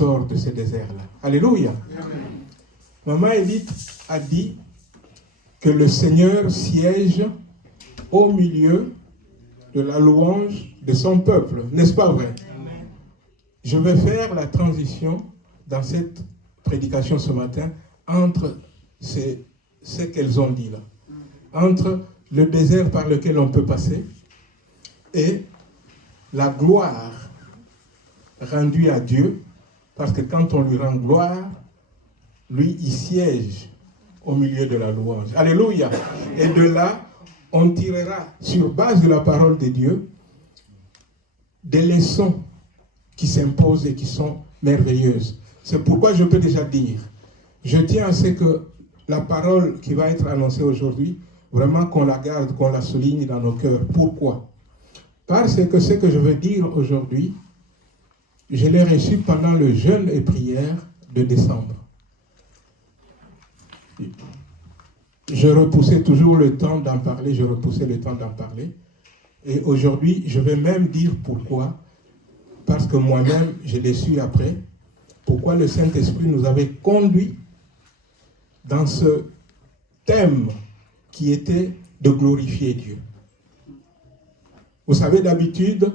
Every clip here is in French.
sort de ce désert-là. Alléluia. Amen. Maman Edith a dit que le Seigneur siège au milieu de la louange de son peuple. N'est-ce pas vrai? Amen. Je vais faire la transition dans cette prédication ce matin entre ce qu'elles ont dit là. Entre le désert par lequel on peut passer et la gloire rendue à Dieu, parce que quand on lui rend gloire, lui, il siège au milieu de la louange. Alléluia. Et de là, on tirera, sur base de la parole de Dieu, des leçons qui s'imposent et qui sont merveilleuses. C'est pourquoi je peux déjà dire, je tiens à ce que la parole qui va être annoncée aujourd'hui, vraiment qu'on la garde, qu'on la souligne dans nos cœurs. Pourquoi? Parce que ce que je veux dire aujourd'hui, je l'ai reçu pendant le jeûne et prière de décembre. Je repoussais toujours le temps d'en parler, Et aujourd'hui, je vais même dire pourquoi. Parce que moi-même, je l'ai su après. Pourquoi le Saint-Esprit nous avait conduits dans ce thème qui était de glorifier Dieu. Vous savez, d'habitude,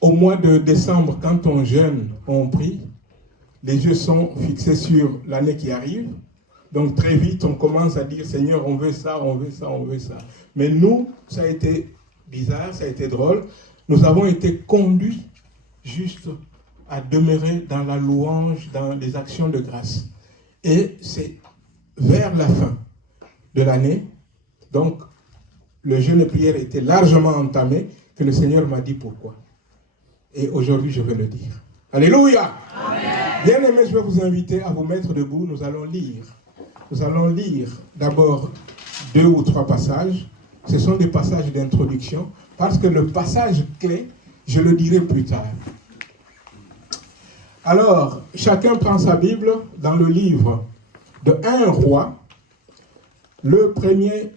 au mois de décembre, quand on jeûne, on prie, les yeux sont fixés sur l'année qui arrive. Donc très vite, on commence à dire, Seigneur, on veut ça, on veut ça, on veut ça. Mais nous, ça a été bizarre, ça a été drôle. Nous avons été conduits juste à demeurer dans la louange, dans les actions de grâce. Et c'est vers la fin de l'année, donc le jeûne et prière était largement entamé, que le Seigneur m'a dit pourquoi. Et aujourd'hui, je vais le dire. Alléluia! Amen. Bien aimé, je vais vous inviter à vous mettre debout. Nous allons lire. Nous allons lire d'abord 2 ou 3 passages. Ce sont des passages d'introduction, parce que le passage clé, je le dirai plus tard. Alors, chacun prend sa Bible dans le livre de 1 roi, le premier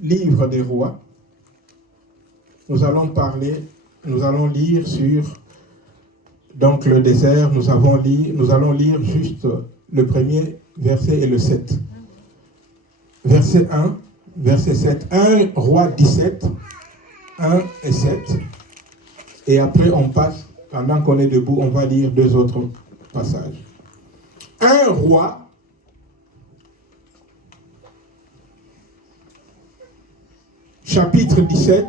livre des rois. Nous allons lire sur donc le désert. Nous allons lire juste le premier verset et le 7. Verset 1, verset 7. 1 roi 17, 1 et 7. Et après on passe, pendant qu'on est debout, on va lire 2 autres passages. 1 roi, chapitre 17,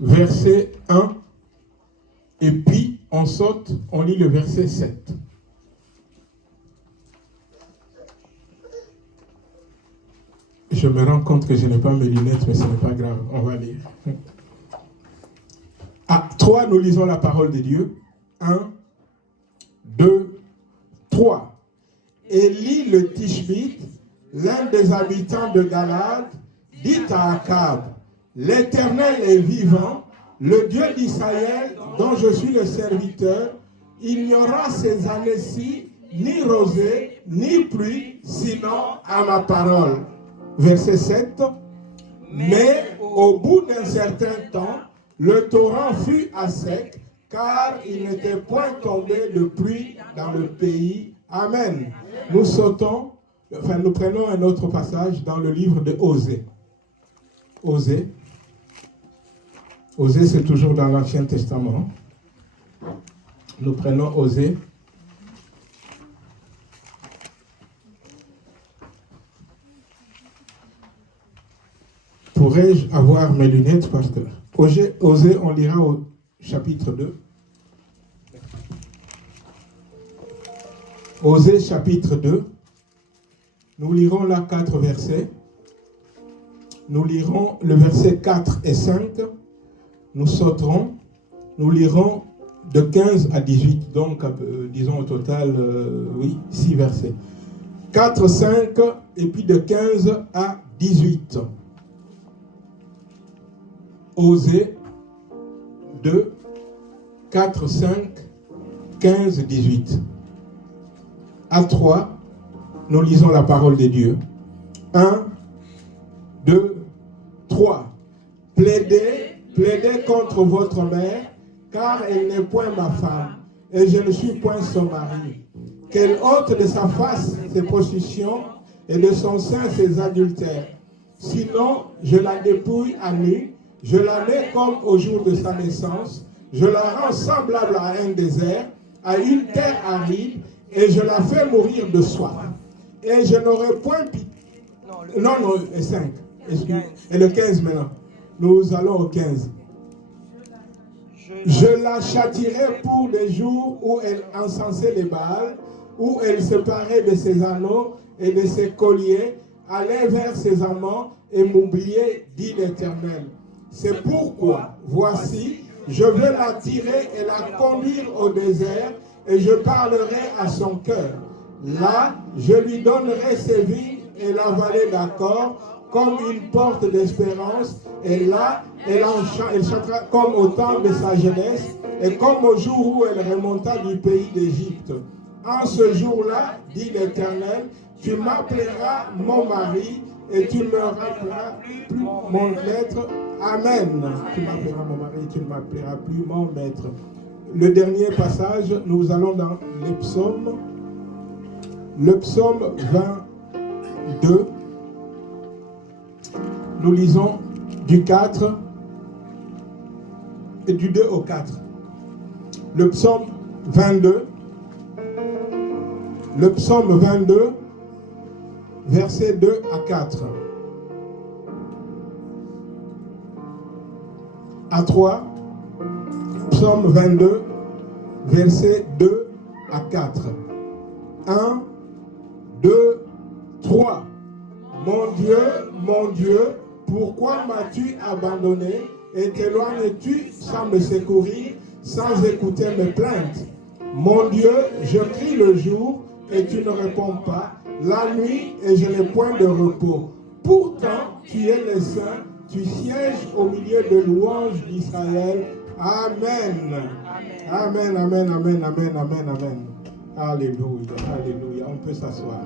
verset 1, et puis on saute, on lit le verset 7. Je me rends compte que je n'ai pas mes lunettes, mais ce n'est pas grave, on va lire. À 3, nous lisons la parole de Dieu. 1, 2, 3. Élie le Tishbite, l'un des habitants de Galade, dit à Akab, l'Éternel est vivant, le Dieu d'Israël, dont je suis le serviteur, il n'y aura ces années-ci ni rosée, ni pluie, sinon à ma parole. Verset 7. Mais au bout d'un certain temps, le torrent fut à sec, car il n'était point tombé de pluie dans le pays. Amen. Nous prenons un autre passage dans le livre de Osée. Osée, c'est toujours dans l'Ancien Testament. Nous prenons Osée. Pourrais-je avoir mes lunettes, parce que Osée, on lira au chapitre 2. Osée chapitre 2. Nous lirons là 4 versets. Nous lirons le verset 4 et 5. Nous sauterons. Nous lirons de 15 à 18. Donc, disons au total, 6 versets. 4, 5 et puis de 15 à 18. Osée 2, 4, 5, 15, 18. À 3, nous lisons la parole de Dieu. 1, 2, 3. Plaidez contre votre mère, car elle n'est point ma femme. et je ne suis point son mari. Qu'elle ôte de sa face ses prostitutions et de son sein ses adultères. Sinon, je la dépouille à nu, je la mets comme au jour de sa naissance, je la rends semblable à un désert, à une terre aride, et je la fais mourir de soif. Et je n'aurai point pitié. Non, et 5. Et le 15 maintenant. Nous allons au 15. Je la châtirai pour des jours où elle encensait les Baals, où elle se parait de ses anneaux et de ses colliers, allait vers ses amants et m'oubliait, dit l'Éternel. C'est pourquoi, voici, je veux la tirer et la conduire au désert, et je parlerai à son cœur. Là, je lui donnerai ses vignes et la vallée d'Accord, comme une porte d'espérance, et là, elle chantera comme au temps de sa jeunesse, et comme au jour où elle remonta du pays d'Égypte. En ce jour-là, dit l'Éternel, tu m'appelleras mon mari, et tu ne me rappelleras plus mon maître. Amen. Tu m'appelleras mon mari, tu ne m'appelleras plus mon maître. Le dernier passage, nous allons dans les psaumes. Le psaume 22. Nous lisons du 4 et du 2 au 4. Le psaume 22. Le psaume 22, versets 2 à 4. À 3, psaume 22, versets 2 à 4. 1, 2, 3. Mon Dieu, pourquoi m'as-tu abandonné et t'éloignes-tu sans me secourir, sans écouter mes plaintes? Mon Dieu, je crie le jour et tu ne réponds pas, la nuit et je n'ai point de repos. Pourtant, tu es le Saint, tu sièges au milieu de louanges d'Israël. Amen. Amen, amen, amen, amen, amen, amen. Alléluia, alléluia. On peut s'asseoir.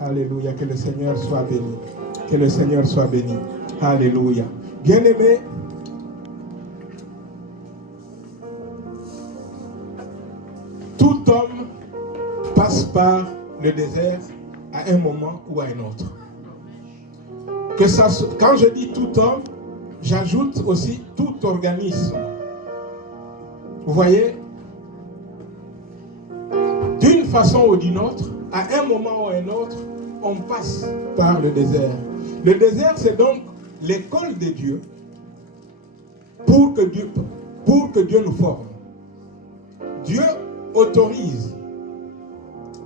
Alléluia, que le Seigneur soit béni. Que le Seigneur soit béni. Alléluia. Bien-aimés, tout homme passe par le désert à un moment ou à un autre. Quand je dis tout homme, j'ajoute aussi tout organisme. Vous voyez, d'une façon ou d'une autre, à un moment ou à un autre, on passe par le désert. Le désert, c'est donc l'école de Dieu pour que Dieu nous forme. Dieu autorise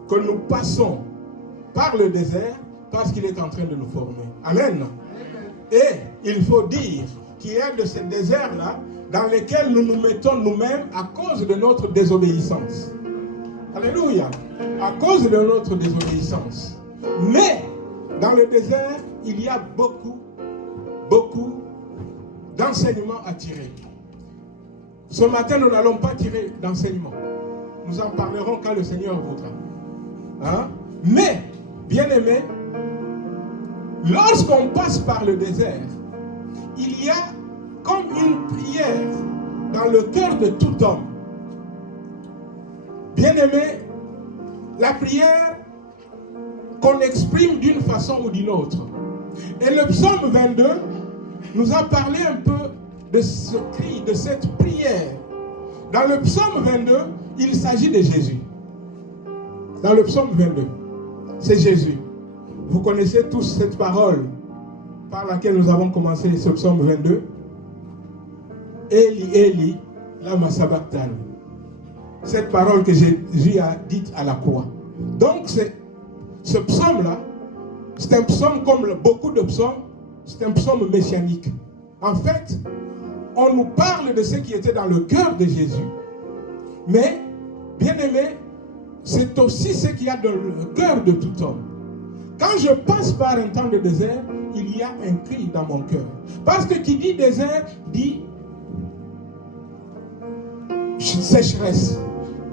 que nous passons par le désert parce qu'il est en train de nous former. Amen. Et il faut dire qu'il y a de ces déserts-là dans lesquels nous nous mettons nous-mêmes à cause de notre désobéissance. Alléluia. À cause de notre désobéissance. Mais dans le désert, il y a beaucoup d'enseignements à tirer. Ce matin, nous n'allons pas tirer d'enseignements. Nous en parlerons quand le Seigneur voudra. Hein? Mais, bien-aimés, lorsqu'on passe par le désert, il y a comme une prière dans le cœur de tout homme. Bien-aimés, la prière qu'on exprime d'une façon ou d'une autre. Et le psaume 22 nous a parlé un peu de ce cri, de cette prière. Dans le psaume 22, il s'agit de Jésus. Dans le psaume 22, c'est Jésus. Vous connaissez tous cette parole par laquelle nous avons commencé ce psaume 22. Eli, Eli, lama sabachthani. Cette parole que Jésus a dite à la croix. Donc, ce psaume-là, c'est un psaume comme beaucoup de psaumes, c'est un psaume messianique. En fait, on nous parle de ce qui était dans le cœur de Jésus. Mais, bien aimé, c'est aussi ce qu'il y a dans le cœur de tout homme. Quand je passe par un temps de désert, il y a un cri dans mon cœur. Parce que qui dit désert, dit sécheresse,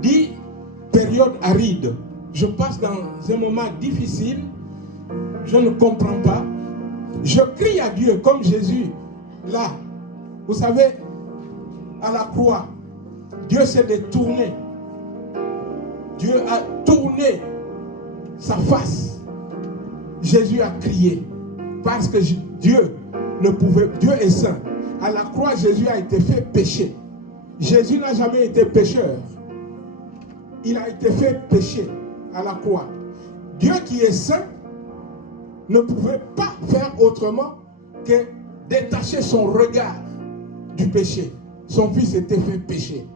dit période aride. Je passe dans un moment difficile, je ne comprends pas. Je crie à Dieu comme Jésus, là, vous savez, à la croix. Dieu s'est détourné Dieu a tourné sa face. Jésus a crié. Parce que Dieu ne pouvait... Dieu est saint. À la croix, Jésus a été fait péché. Jésus n'a jamais été pécheur. Il a été fait péché à la croix. Dieu qui est saint ne pouvait pas faire autrement que détacher son regard du péché. Son fils était fait péché.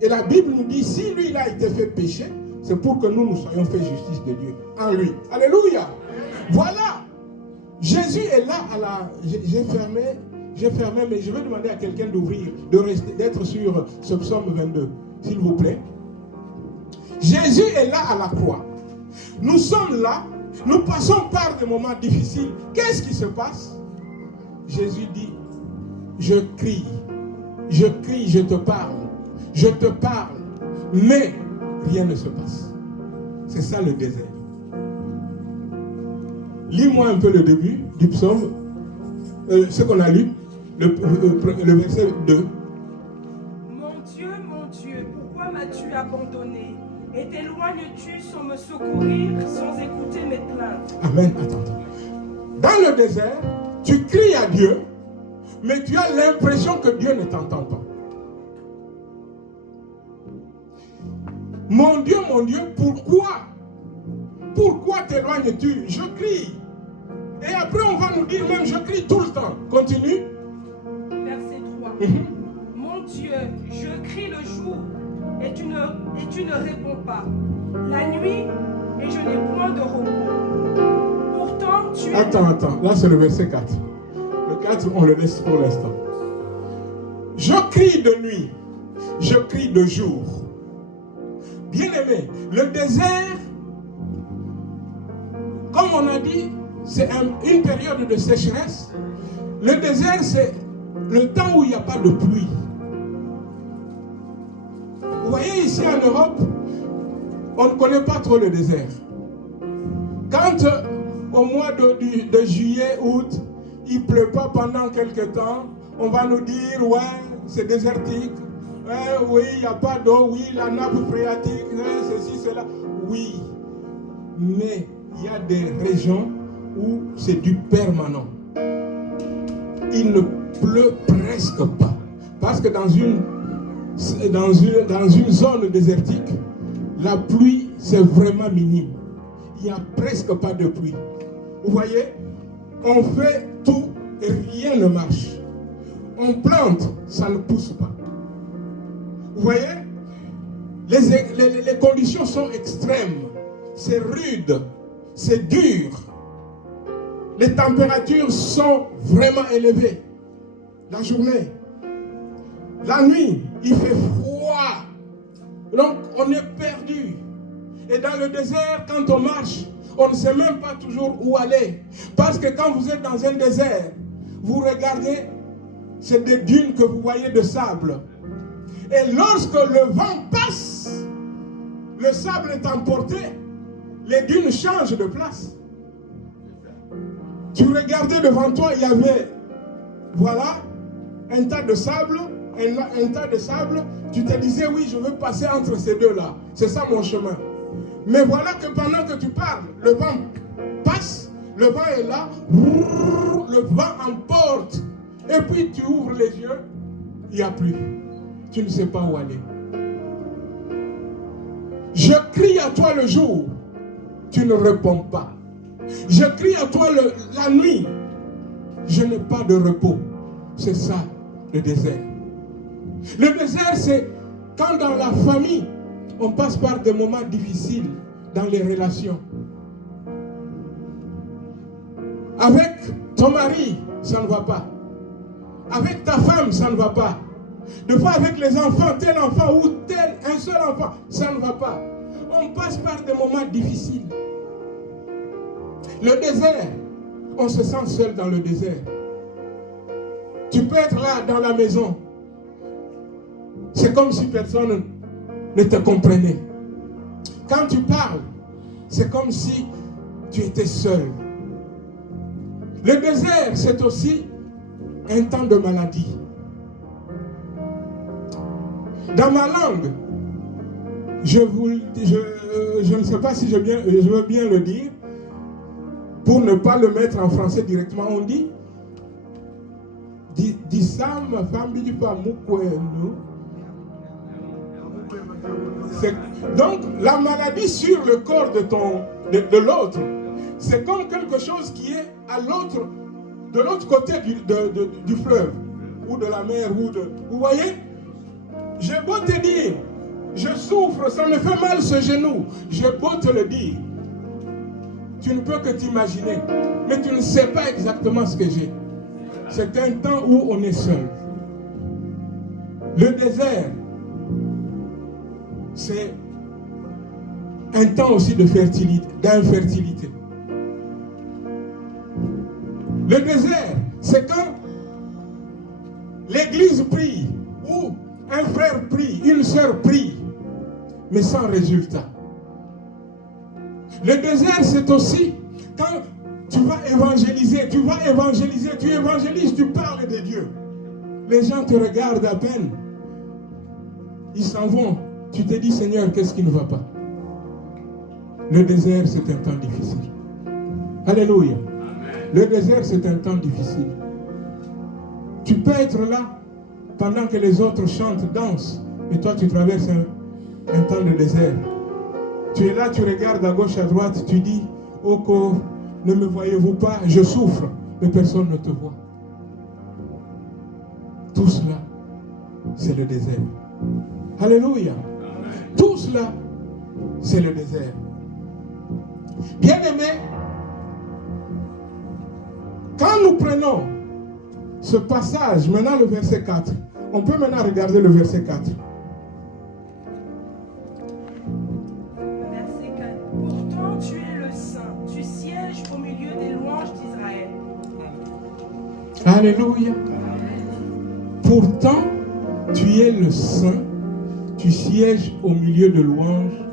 Et la Bible nous dit, si lui il a été fait péché, c'est pour que nous soyons fait justice de Dieu en lui. Alléluia. Voilà. Jésus est là à la... J'ai fermé, mais je vais demander à quelqu'un d'ouvrir, d'être sur ce psaume 22, s'il vous plaît. Jésus est là à la croix. Nous sommes là, nous passons par des moments difficiles. Qu'est-ce qui se passe? Jésus dit, je crie, je te parle, mais rien ne se passe. C'est ça le désert. Lis-moi un peu le début du psaume, ce qu'on a lu, le verset 2. Mon Dieu, pourquoi m'as-tu abandonné? Et t'éloignes-tu sans me secourir, sans écouter mes plaintes? Amen. Attends. Dans le désert, tu cries à Dieu, mais tu as l'impression que Dieu ne t'entend pas. Mon Dieu, pourquoi t'éloignes-tu? Je crie. Et après, on va nous dire même, je crie tout le temps. Continue. Verset 3. Mon Dieu, je crie le jour et tu ne réponds pas. La nuit et je n'ai point de repos. Pourtant, tu es... Attends. Là, c'est le verset 4. Le 4, on le laisse pour l'instant. Je crie de nuit. Je crie de jour. Bien-aimé, le désert, comme on a dit, c'est une période de sécheresse. Le désert, c'est le temps où il n'y a pas de pluie. Vous voyez, ici en Europe, on ne connaît pas trop le désert. Quand au mois de juillet, août, il ne pleut pas pendant quelques temps, on va nous dire, ouais, c'est désertique. Oui, il n'y a pas d'eau, oui, la nappe phréatique, ceci, cela. Oui, mais il y a des régions où c'est du permanent. Il ne pleut presque pas. Parce que dans une zone désertique, la pluie, c'est vraiment minime. Il n'y a presque pas de pluie. Vous voyez, on fait tout et rien ne marche. On plante, ça ne pousse pas. Vous voyez, les conditions sont extrêmes. C'est rude, c'est dur. Les températures sont vraiment élevées. La journée. La nuit, il fait froid. Donc, on est perdu. Et dans le désert, quand on marche, on ne sait même pas toujours où aller. Parce que quand vous êtes dans un désert, vous regardez, c'est des dunes que vous voyez de sable. Et lorsque le vent passe, le sable est emporté, les dunes changent de place. Tu regardais devant toi, il y avait, voilà, un tas de sable, un tas de sable. Tu te disais, oui, je veux passer entre ces deux-là. C'est ça mon chemin. Mais voilà que pendant que tu parles, le vent passe, le vent est là, le vent emporte. Et puis tu ouvres les yeux, il n'y a plus. Tu ne sais pas où aller. Je crie à toi le jour, tu ne réponds pas. Je crie à toi la nuit, je n'ai pas de repos. C'est ça, le désert. Le désert, c'est quand dans la famille, on passe par des moments difficiles dans les relations. Avec ton mari, ça ne va pas. Avec ta femme, ça ne va pas. Des fois avec les enfants, tel enfant ou tel, un seul enfant, ça ne va pas. On passe par des moments difficiles. Le désert, on se sent seul dans le désert. Tu peux être là dans la maison. C'est comme si personne ne te comprenait. Quand tu parles, c'est comme si tu étais seul. Le désert, c'est aussi un temps de maladie. Dans ma langue, je ne sais pas si je veux bien le dire, pour ne pas le mettre en français directement, on dit donc la maladie sur le corps de l'autre, c'est comme quelque chose qui est de l'autre côté du fleuve, ou de la mer, vous voyez, j'ai beau te dire, je souffre, ça me fait mal ce genou, j'ai beau te le dire, tu ne peux que t'imaginer, mais tu ne sais pas exactement ce que j'ai. C'est un temps où on est seul. Le désert, c'est un temps aussi d'infertilité. Le désert, c'est quand l'église prie, ou un frère prie, une sœur prie, mais sans résultat. Le désert, c'est aussi quand tu vas évangéliser, tu évangélises, tu parles de Dieu. Les gens te regardent à peine. Ils s'en vont. Tu te dis, Seigneur, qu'est-ce qui ne va pas? Le désert, c'est un temps difficile. Alléluia. Amen. Le désert, c'est un temps difficile. Tu peux être là pendant que les autres chantent, dansent, et toi, tu traverses un temps de désert. Tu es là, tu regardes à gauche, à droite, tu dis, Oko, ne me voyez-vous pas, je souffre, mais personne ne te voit. Tout cela, c'est le désert. Alléluia. Amen. Tout cela, c'est le désert. Bien-aimés, quand nous prenons ce passage, maintenant le verset 4, on peut maintenant regarder le verset 4. Verset 4. Pourtant tu es le Saint, tu sièges au milieu des louanges d'Israël. Alléluia. Pourtant tu es le Saint, tu sièges au milieu de louanges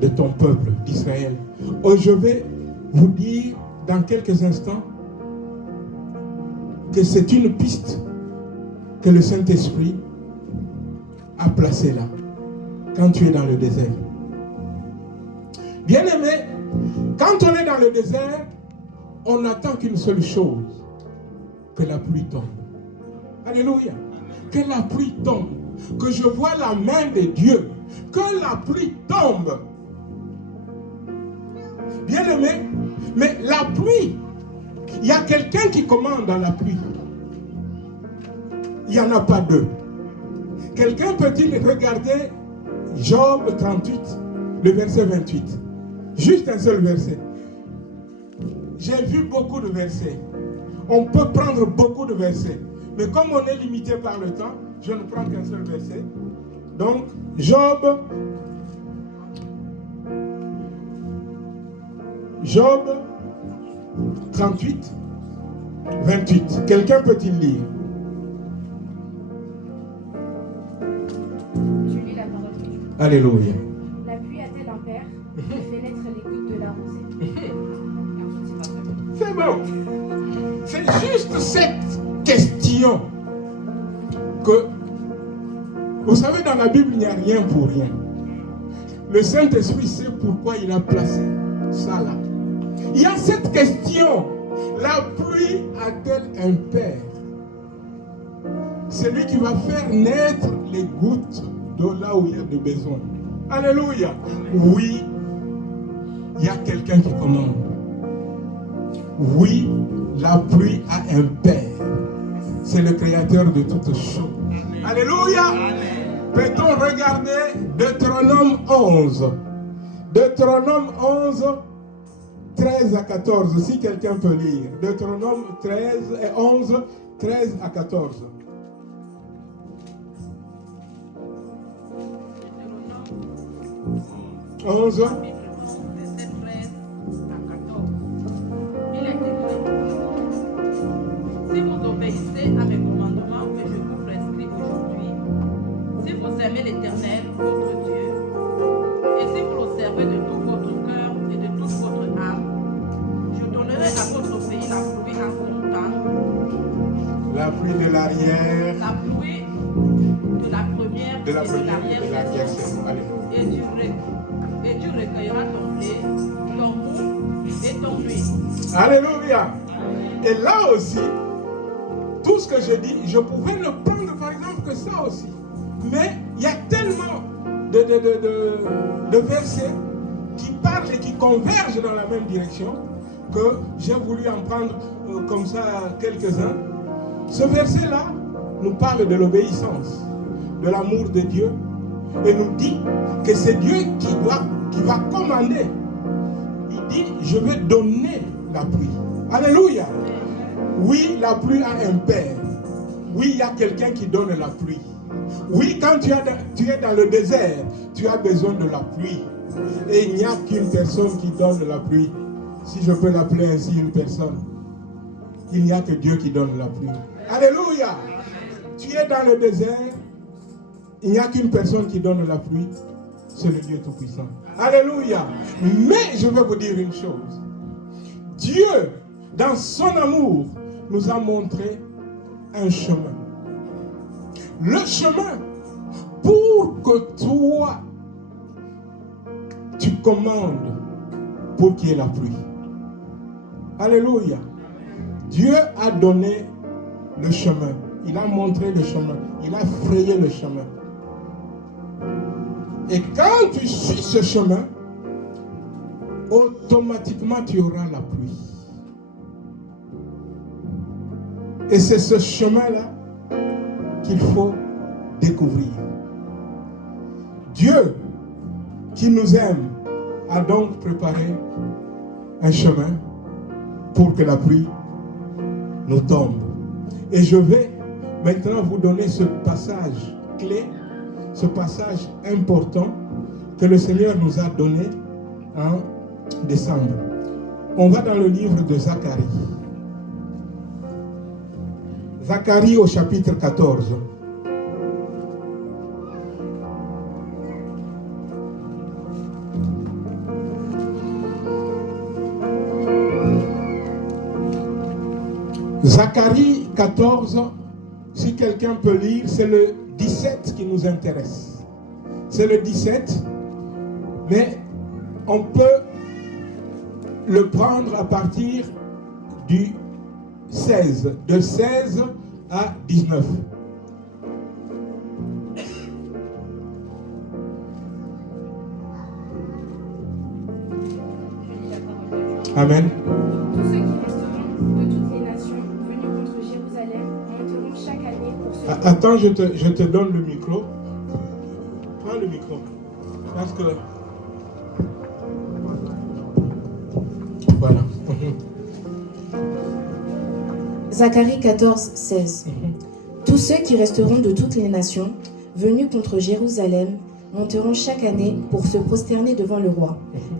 de ton peuple d'Israël. Oh, je vais vous dire dans quelques instants que c'est une piste que le Saint-Esprit a placée là, quand tu es dans le désert. Bien-aimé, quand on est dans le désert, on n'attend qu'une seule chose, que la pluie tombe. Alléluia. Que la pluie tombe, que je vois la main de Dieu, que la pluie tombe. Bien-aimé, mais la pluie, il y a quelqu'un qui commande dans la pluie. Il n'y en a pas deux. Quelqu'un peut-il regarder Job 38, le verset 28? Juste un seul verset. J'ai vu beaucoup de versets. On peut prendre beaucoup de versets. Mais comme on est limité par le temps, je ne prends qu'un seul verset. Donc, Job 38, 28. Quelqu'un peut-il lire? Je lis la parole de Dieu. Alléluia. La pluie a-t-elle un père qui fait naître les gouttes de la rosée? C'est bon. C'est juste cette question que, vous savez, dans la Bible, il n'y a rien pour rien. Le Saint-Esprit sait pourquoi il a placé ça là. Il y a cette question. La pluie a-t-elle un père? C'est lui qui va faire naître les gouttes d'eau là où il y a des besoins. Alléluia. Oui, il y a quelqu'un qui commande. Oui, la pluie a un père. C'est le créateur de toutes choses. Alléluia. Peut-on regarder Deutéronome 11? Deutéronome 11, 13 à 14, si quelqu'un peut lire. Deutéronome 11, 13 à 14. Deutéronome 11. verset 13 à 14. Il est écrit: si vous obéissez à mes commandements que je vous prescris aujourd'hui, si vous aimez l'Éternel, votre Dieu, et si vous l'observez de tout votre cœur et de toute votre âme, je donnerai à votre pays la pluie en son temps, La pluie de l'arrière, la pluie de la première de la et de première et de l'arrière l'arrière saison, saison. Alléluia. et et tu recueilleras ton blé, ton mou et ton huile. Alléluia. Et là aussi, tout ce que je dis, je pouvais ne prendre par exemple que ça aussi. Mais il y a tellement de versets qui parlent et qui convergent dans la même direction que j'ai voulu en prendre comme ça quelques-uns. Ce verset-là nous parle de l'obéissance, de l'amour de Dieu, et nous dit que c'est Dieu qui va commander. Il dit, je vais donner la pluie. Alléluia. Oui, la pluie a un père. Oui, il y a quelqu'un qui donne la pluie. Oui, quand tu es dans le désert, tu as besoin de la pluie. Et il n'y a qu'une personne qui donne la pluie. Si je peux l'appeler ainsi une personne. Il n'y a que Dieu qui donne la pluie. Alléluia. Tu es dans le désert. Il n'y a qu'une personne qui donne la pluie. C'est le Dieu Tout-Puissant. Alléluia. Mais je vais vous dire une chose. Dieu, dans son amour, nous a montré un chemin. Le chemin pour que toi, tu commandes pour qu'il y ait la pluie. Alléluia. Dieu a donné le chemin. Il a montré le chemin. Il a frayé le chemin. Et quand tu suis ce chemin, automatiquement tu auras la pluie. Et c'est ce chemin-là qu'il faut découvrir. Dieu, qui nous aime, a donc préparé un chemin pour que la pluie nous tombe. Et je vais maintenant vous donner ce passage clé, ce passage important que le Seigneur nous a donné en décembre. On va dans le livre de Zacharie. Zacharie au chapitre 14. Zacharie 14, si quelqu'un peut lire, c'est le 17 qui nous intéresse. C'est le 17, mais on peut le prendre à partir du 16, de 16 à 19. Amen. Tous ceux qui resteront de toutes les nations venus contre Jérusalem monteront chaque année pour se... Attends, je te donne le micro. Prends le micro. Parce que... Voilà. Zacharie 14, 16. Tous ceux qui resteront de toutes les nations, venus contre Jérusalem, monteront chaque année pour se prosterner devant le roi,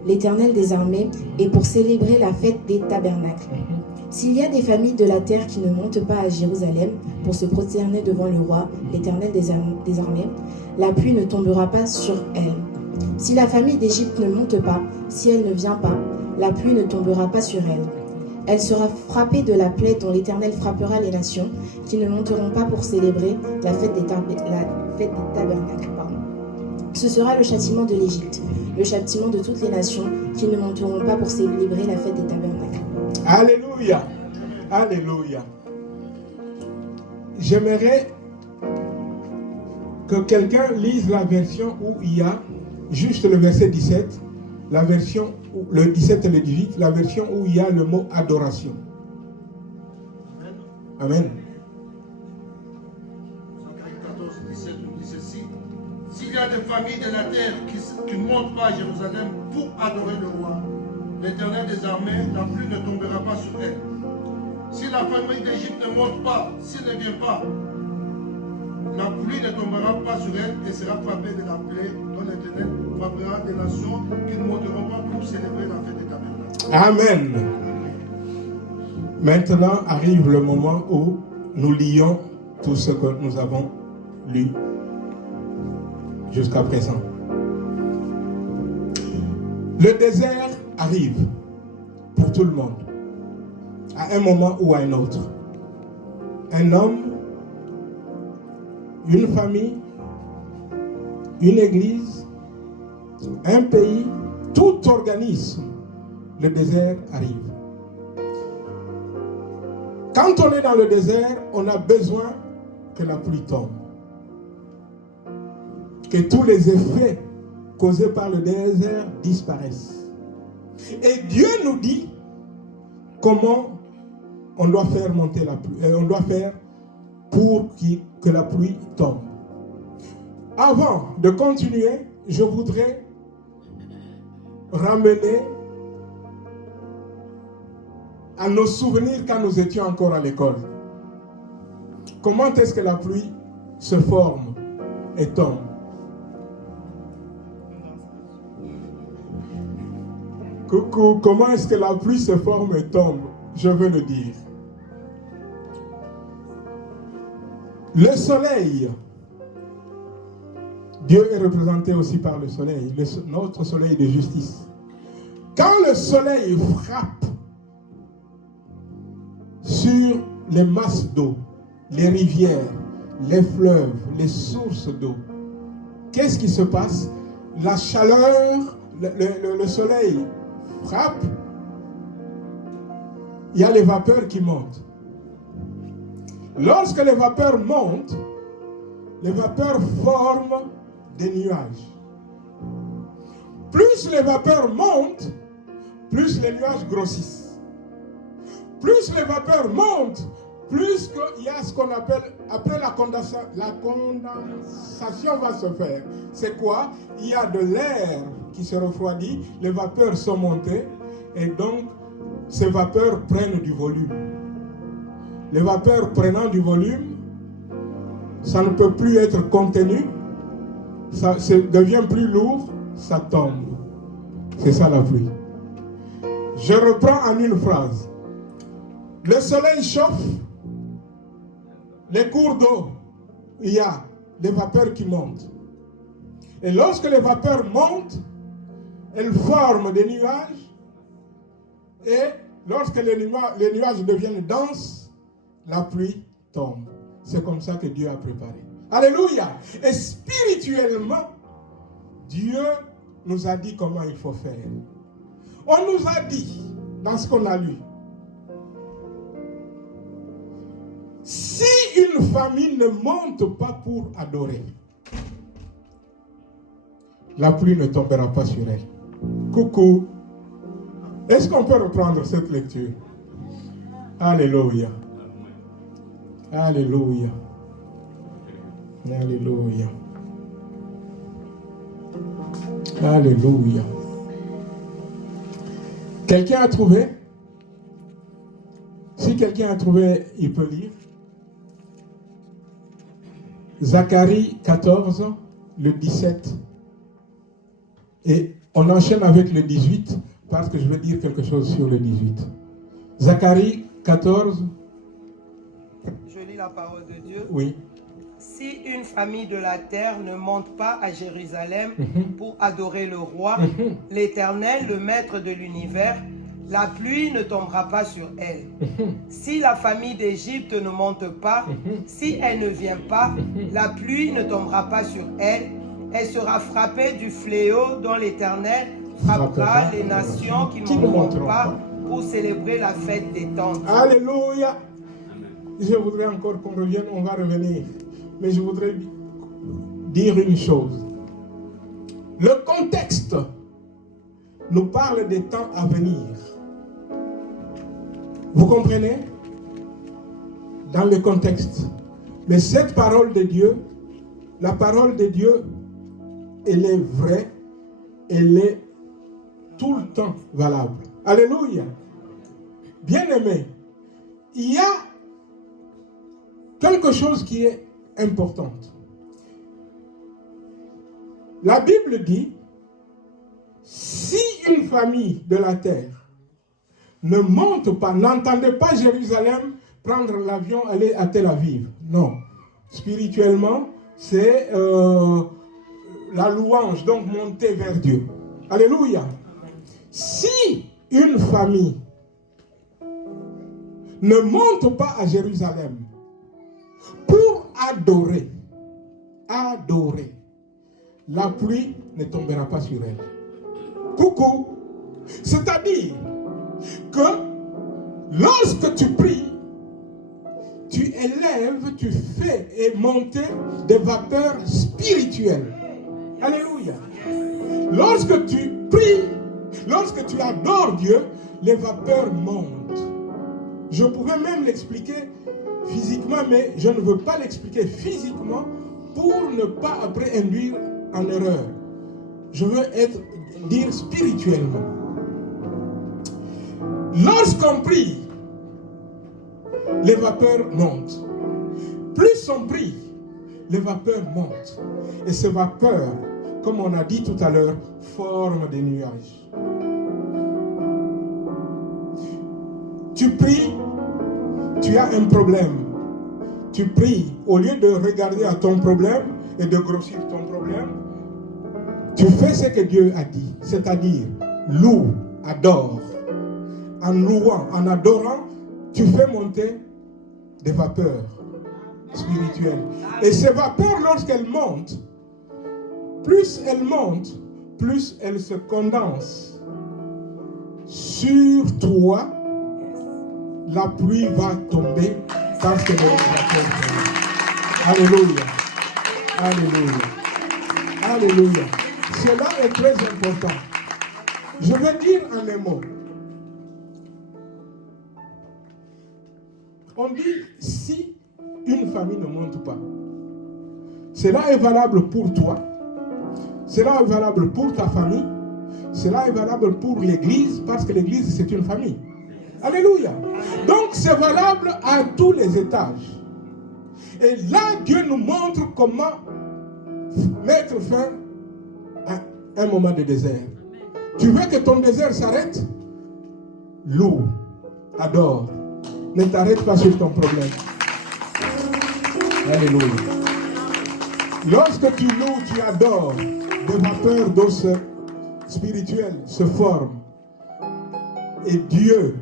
l'Éternel des armées, et pour célébrer la fête des tabernacles. S'il y a des familles de la terre qui ne montent pas à Jérusalem pour se prosterner devant le roi, l'Éternel des armées, la pluie ne tombera pas sur elles. Si la famille d'Égypte ne monte pas, si elle ne vient pas, la pluie ne tombera pas sur elle. Elle sera frappée de la plaie dont l'Éternel frappera les nations qui ne monteront pas pour célébrer la fête des tabernacles. Ce sera le châtiment de l'Égypte, le châtiment de toutes les nations qui ne monteront pas pour célébrer la fête des tabernacles. Alléluia. Alléluia. J'aimerais que quelqu'un lise la version où il y a juste le verset 17, la version, le 17 et le 18, la version où il y a le mot adoration. Amen. Zacharie 14, 17 nous dit ceci. S'il y a des familles de la terre qui ne montent pas à Jérusalem pour adorer le roi, l'Éternel des armées, la pluie ne tombera pas sur elle. Si la famille d'Égypte ne monte pas, s'il ne vient pas, la pluie ne tombera pas sur elle et sera frappée de la plaie dont l'Éternel frappera des nations qui ne monteront pas pour célébrer la fête des tabernacles. Amen. Maintenant arrive le moment où nous lions tout ce que nous avons lu jusqu'à présent. Le désert arrive pour tout le monde, à un moment ou à un autre. Un homme, une famille, une église, un pays, tout organisme, le désert arrive. Quand on est dans le désert, on a besoin que la pluie tombe. Que tous les effets causés par le désert disparaissent. Et Dieu nous dit comment on doit faire monter la pluie. On doit faire pour que la pluie tombe. Avant de continuer, je voudrais ramener à nos souvenirs quand nous étions encore à l'école. Comment est-ce que la pluie se forme et tombe? Coucou, comment est-ce que la pluie se forme et tombe? Je veux le dire. Le soleil, Dieu est représenté aussi par le soleil, notre soleil de justice. Quand le soleil frappe sur les masses d'eau, les rivières, les fleuves, les sources d'eau, qu'est-ce qui se passe? La chaleur, le soleil frappe, il y a les vapeurs qui montent. Lorsque les vapeurs montent, les vapeurs forment des nuages. Plus les vapeurs montent, plus les nuages grossissent. Plus les vapeurs montent, plus il y a ce qu'on appelle, après la condensation va se faire. C'est quoi? Il y a de l'air qui se refroidit, les vapeurs sont montées, et donc ces vapeurs prennent du volume. Les vapeurs prenant du volume, ça ne peut plus être contenu, ça devient plus lourd, ça tombe. C'est ça la pluie. Je reprends en une phrase. Le soleil chauffe, les cours d'eau, il y a des vapeurs qui montent. Et lorsque les vapeurs montent, elles forment des nuages. Et lorsque les nuages deviennent denses, la pluie tombe. C'est comme ça que Dieu a préparé. Alléluia! Et spirituellement, Dieu nous a dit comment il faut faire. On nous a dit, dans ce qu'on a lu, si une famille ne monte pas pour adorer, la pluie ne tombera pas sur elle. Coucou. Est-ce qu'on peut reprendre cette lecture? Alléluia. Alléluia. Alléluia. Alléluia. Quelqu'un a trouvé? Si quelqu'un a trouvé, il peut lire. Zacharie 14, le 17. Et on enchaîne avec le 18, parce que je vais dire quelque chose sur le 18. Zacharie 14. Je lis la parole de Dieu. Oui. Si une famille de la terre ne monte pas à Jérusalem pour adorer le roi, l'Éternel, le maître de l'univers, la pluie ne tombera pas sur elle. Si la famille d'Égypte ne monte pas, si elle ne vient pas, la pluie ne tombera pas sur elle. Elle sera frappée du fléau dont l'Éternel frappera les nations qui ne monteront pas pour célébrer la fête des tentes. Alléluia. Je voudrais encore qu'on revienne, on va revenir. Mais je voudrais dire une chose. Le contexte nous parle des temps à venir. Vous comprenez? Dans le contexte. Mais cette parole de Dieu, la parole de Dieu, elle est vraie, elle est tout le temps valable. Alléluia. Bien-aimé, il y a quelque chose qui est important. La Bible dit, si une famille de la terre ne monte pas, n'entendez pas Jérusalem prendre l'avion, aller à Tel Aviv. Non. Spirituellement, c'est la louange, donc monter vers Dieu. Alléluia. Si une famille ne monte pas à Jérusalem pour adorer, la pluie ne tombera pas sur elle. Coucou. C'est-à-dire que lorsque tu pries, tu élèves, tu fais monter des vapeurs spirituelles. Alléluia. Lorsque tu pries, lorsque tu adores Dieu, les vapeurs montent. Je pouvais même l'expliquer physiquement, mais je ne veux pas l'expliquer physiquement pour ne pas après induire en erreur. Je veux dire spirituellement. Lorsqu'on prie, les vapeurs montent. Plus on prie, les vapeurs montent. Et ces vapeurs, comme on a dit tout à l'heure, forment des nuages. Tu pries, tu as un problème. Tu pries, au lieu de regarder à ton problème et de grossir ton problème, tu fais ce que Dieu a dit, c'est-à-dire loue, adore. En louant, en adorant, tu fais monter des vapeurs spirituelles. Et ces vapeurs, lorsqu'elles montent, plus elles montent, plus elles se condensent sur toi. La pluie va tomber parce que les vapeurs tombent. Alléluia. Alléluia. Alléluia. Cela est très important. Je vais dire en un mot. On dit si une famille ne monte pas, cela est valable pour toi, cela est valable pour ta famille, cela est valable pour l'église, parce que l'église c'est une famille. Alléluia. Donc c'est valable à tous les étages. Et là Dieu nous montre comment mettre fin à un moment de désert. Tu veux que ton désert s'arrête? Loue, adore. Ne t'arrête pas sur ton problème. Alléluia. Lorsque tu loues, tu adores, des vapeurs d'eau spirituelle se forment. Et Dieu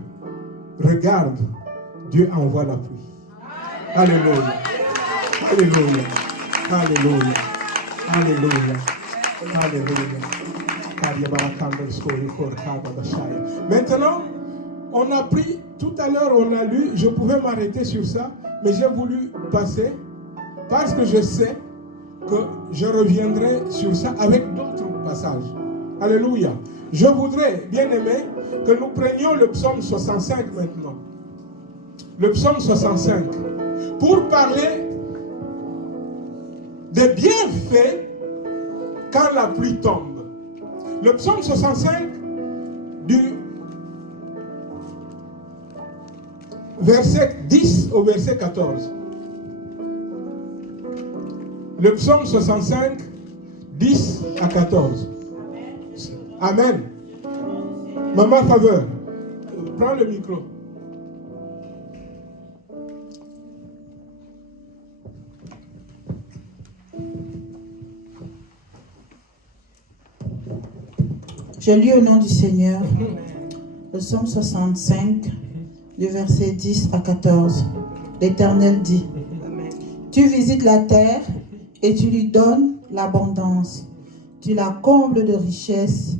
regarde, Dieu envoie la pluie. Alléluia. Alléluia. Alléluia. Alléluia. Alléluia. Maintenant, on a pris, tout à l'heure on a lu, je pouvais m'arrêter sur ça, mais j'ai voulu passer parce que je sais que je reviendrai sur ça avec d'autres passages. Alléluia. Je voudrais, bien aimé, que nous prenions le psaume 65 maintenant. Le psaume 65. Pour parler des bienfaits quand la pluie tombe. Le psaume 65 du verset 10 au verset 14. Le psaume 65, 10 à 14. Amen. Maman Faveur, prends le micro. Je lis au nom du Seigneur le psaume 65, du verset 10 à 14. L'Éternel dit: Tu visites la terre et tu lui donnes l'abondance. Tu la combles de richesses.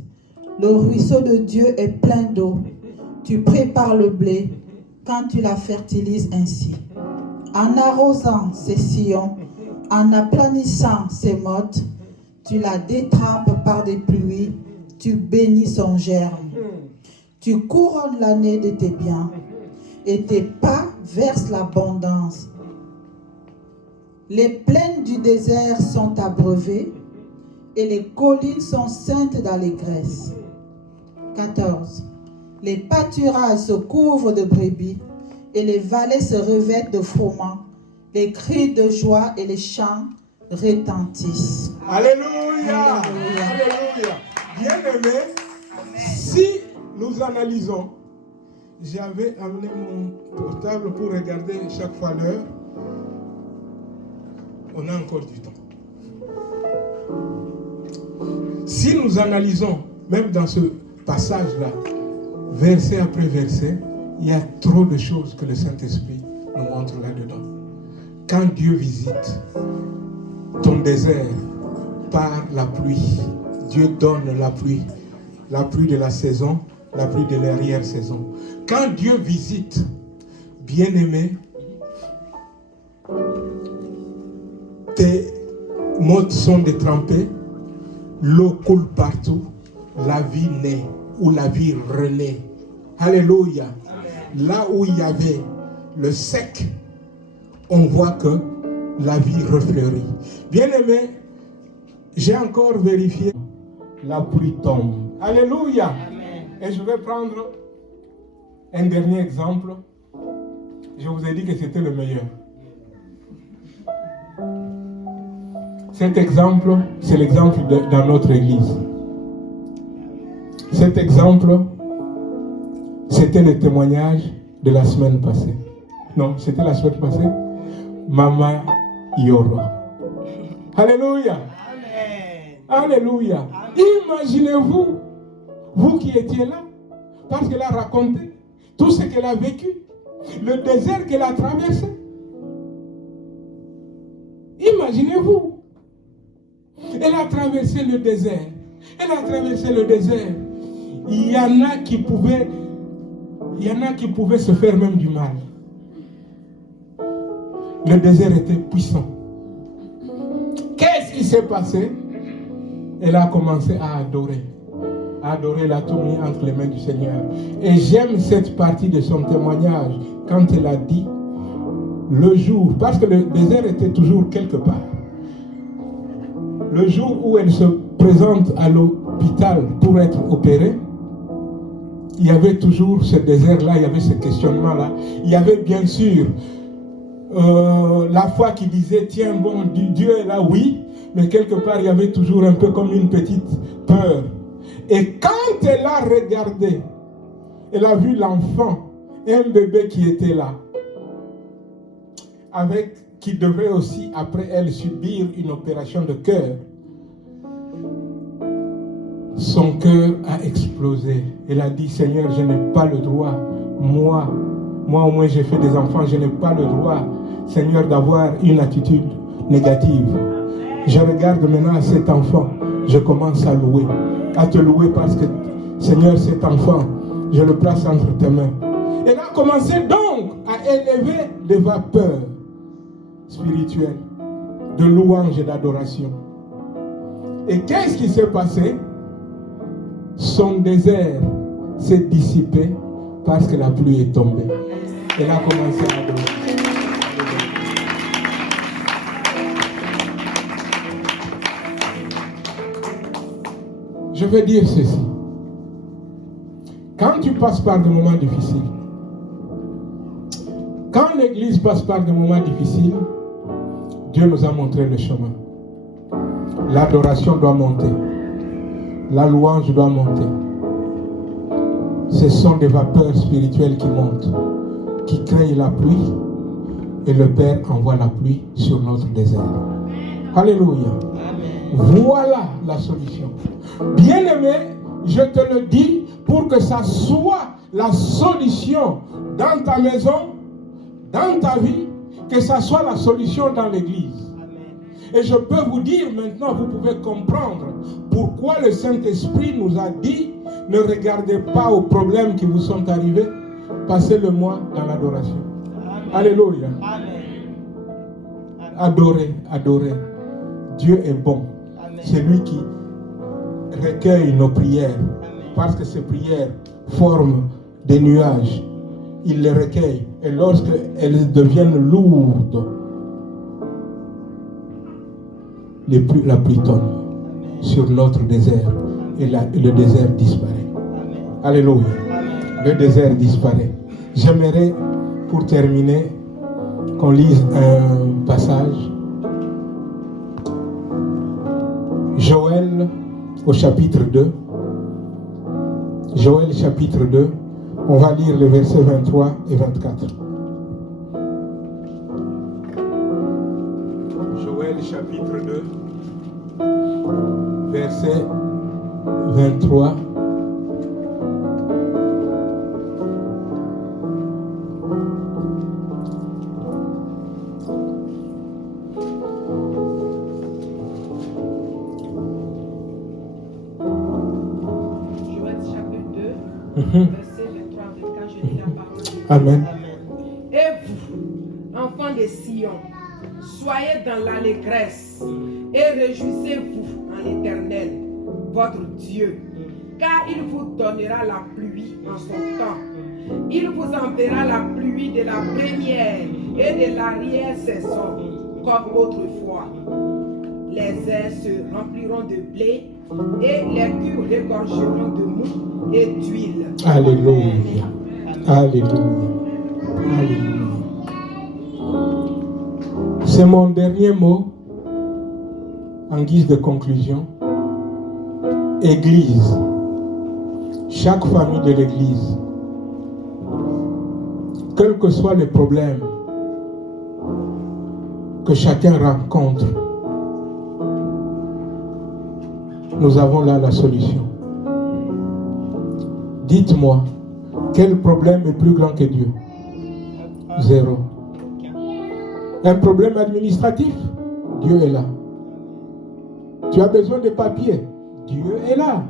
Le ruisseau de Dieu est plein d'eau. Tu prépares le blé quand tu la fertilises ainsi. En arrosant ses sillons, en aplanissant ses mottes, tu la détrempes par des pluies. Tu bénis son germe. Tu couronnes l'année de tes biens et tes pas versent l'abondance. Les plaines du désert sont abreuvées et les collines sont ceintes d'allégresse. 14. Les pâturages se couvrent de brebis et les vallées se revêtent de froment. Les cris de joie et les chants retentissent. Alléluia. Alléluia. Bien-aimé, si nous analysons, j'avais amené mon portable pour regarder chaque fois l'heure. On a encore du temps. Si nous analysons, même dans ce passage-là, verset après verset, il y a trop de choses que le Saint-Esprit nous montre là-dedans. Quand Dieu visite ton désert, par la pluie. Dieu donne la pluie de la saison, la pluie de l'arrière-saison. Quand Dieu visite, bien-aimé, tes mottes sont détrempées, l'eau coule partout, la vie naît ou la vie renaît. Alléluia. Là où il y avait le sec, on voit que la vie refleurit. Bien-aimé, j'ai encore vérifié, la pluie tombe. Alléluia. Et je vais prendre un dernier exemple. Je vous ai dit que c'était le meilleur. Cet exemple, c'est l'exemple dans notre église. Cet exemple, c'était le témoignage de la semaine passée. Non, c'était la semaine passée. Maman Yoro. Alléluia. Alléluia. Imaginez-vous, vous qui étiez là, parce qu'elle a raconté tout ce qu'elle a vécu, le désert qu'elle a traversé. Imaginez-vous. Elle a traversé le désert. Elle a traversé le désert. Il y en a qui pouvaient se faire même du mal. Le désert était puissant. Qu'est-ce qui s'est passé? Elle a commencé à adorer. Elle a tout mis entre les mains du Seigneur. Et j'aime cette partie de son témoignage quand elle a dit le jour, parce que le désert était toujours quelque part. Le jour où elle se présente à l'hôpital pour être opérée, il y avait toujours ce désert-là, il y avait ce questionnement-là. Il y avait bien sûr la foi qui disait, tiens bon, Dieu est là, oui, mais quelque part il y avait toujours un peu comme une petite peur. Et quand elle a regardé, elle a vu l'enfant, un bébé qui était là, qui devrait aussi après elle subir une opération de cœur. Son cœur a explosé. Elle a dit, Seigneur, je n'ai pas le droit, moi au moins j'ai fait des enfants, je n'ai pas le droit, Seigneur, d'avoir une attitude négative. Je regarde maintenant cet enfant, je commence à louer, à te louer parce que, Seigneur, cet enfant, je le place entre tes mains. Elle a commencé donc à élever des vapeurs spirituelles, de louange et d'adoration. Et qu'est-ce qui s'est passé? Son désert s'est dissipé parce que la pluie est tombée. Elle a commencé à adorer. Je veux dire ceci. Quand tu passes par des moments difficiles, quand l'Église passe par des moments difficiles, Dieu nous a montré le chemin. L'adoration doit monter. La louange doit monter. Ce sont des vapeurs spirituelles qui montent, qui créent la pluie, et le Père envoie la pluie sur notre désert. Alléluia. Voilà la solution. Bien-aimé, je te le dis pour que ça soit la solution dans ta maison, dans ta vie, que ça soit la solution dans l'église. Et je peux vous dire maintenant, vous pouvez comprendre pourquoi le Saint-Esprit nous a dit, ne regardez pas aux problèmes qui vous sont arrivés, passez le mois dans l'adoration. Alléluia. Adorez, adorez. Dieu est bon. C'est lui qui recueille nos prières. Parce que ces prières forment des nuages. Il les recueille. Et lorsqu'elles deviennent lourdes, la pluie tombe sur notre désert. Et le désert disparaît. Alléluia. Le désert disparaît. J'aimerais, pour terminer, qu'on lise un passage. Joël au chapitre 2. Joël chapitre 2. On va lire les versets 23 et 24. Joël chapitre 2. Verset 23. verset 23 à 24, je lis la parole de Dieu. Amen. Et vous, enfants de Sion, soyez dans l'allégresse et réjouissez-vous en l'Éternel, votre Dieu, car il vous donnera la pluie en son temps. Il vous enverra la pluie de la première et de l'arrière-saison, comme autrefois. Les airs se rempliront de blé et les cuves regorgeront de mou et d'huile. Alléluia. Alléluia. Alléluia. C'est mon dernier mot en guise de conclusion. Église. Chaque famille de l'Église, quels que soient les problèmes que chacun rencontre, nous avons là la solution. Dites-moi, quel problème est plus grand que Dieu? Zéro. Un problème administratif? Dieu est là. Tu as besoin de papiers? Dieu est là.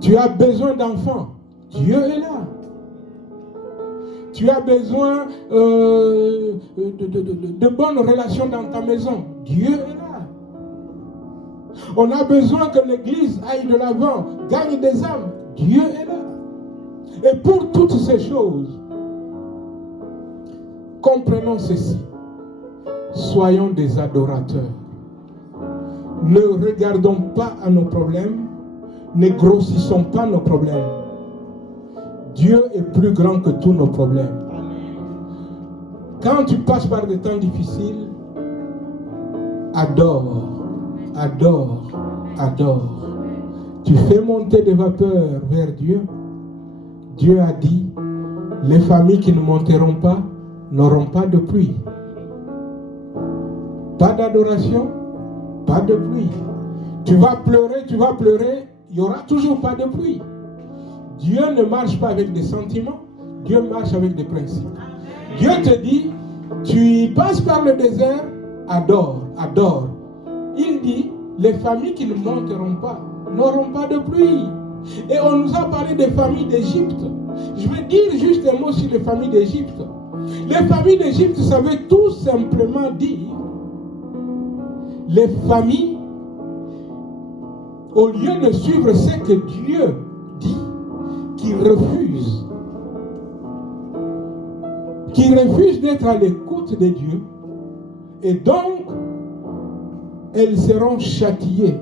Tu as besoin d'enfants? Dieu est là. Tu as besoin de bonnes relations dans ta maison? Dieu est là. On a besoin que l'Église aille de l'avant, gagne des âmes? Dieu est là. Et pour toutes ces choses, comprenons ceci. Soyons des adorateurs. Ne regardons pas à nos problèmes. Ne grossissons pas nos problèmes. Dieu est plus grand que tous nos problèmes. Quand tu passes par des temps difficiles, adore, adore, adore. Tu fais monter des vapeurs vers Dieu. Dieu a dit, les familles qui ne monteront pas n'auront pas de pluie. Pas d'adoration, pas de pluie. Tu vas pleurer, il n'y aura toujours pas de pluie. Dieu ne marche pas avec des sentiments, Dieu marche avec des principes. Dieu te dit, tu passes par le désert, adore, adore. Il dit, les familles qui ne monteront pas n'auront pas de pluie. Et on nous a parlé des familles d'Égypte. Je vais dire juste un mot sur les familles d'Égypte. Les familles d'Égypte, ça veut tout simplement dire les familles, au lieu de suivre ce que Dieu dit, qui refusent d'être à l'écoute de Dieu, et donc elles seront châtiées.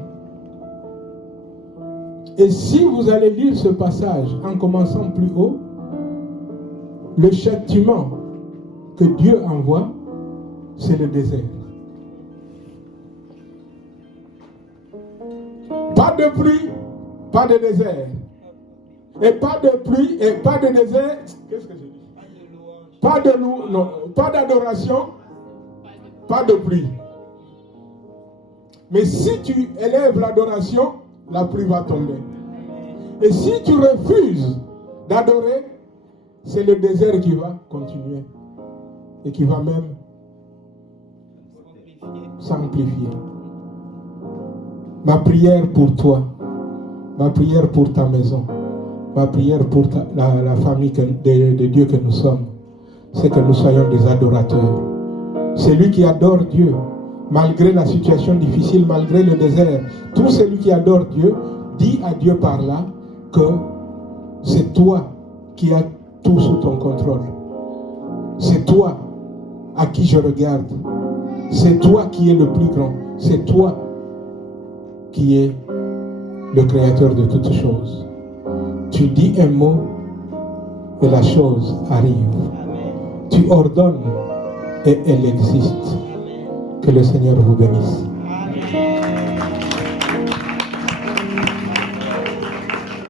Et si vous allez lire ce passage en commençant plus haut, le châtiment que Dieu envoie, c'est le désert. Pas de pluie, pas de désert. Et pas de pluie et pas de désert. Qu'est-ce que je dis? Pas de loup, non, pas d'adoration, pas de pluie. Mais si tu élèves l'adoration, la pluie va tomber. Et si tu refuses d'adorer, c'est le désert qui va continuer. Et qui va même s'amplifier. Ma prière pour toi, ma prière pour ta maison, ma prière pour la famille de Dieu que nous sommes, c'est que nous soyons des adorateurs. Celui qui adore Dieu, malgré la situation difficile, malgré le désert, tout celui qui adore Dieu, dit à Dieu par là que c'est toi qui as tout sous ton contrôle. C'est toi à qui je regarde. C'est toi qui es le plus grand. C'est toi qui est le créateur de toutes choses. Tu dis un mot et la chose arrive. Tu ordonnes et elle existe. Que le Seigneur vous bénisse. Amen.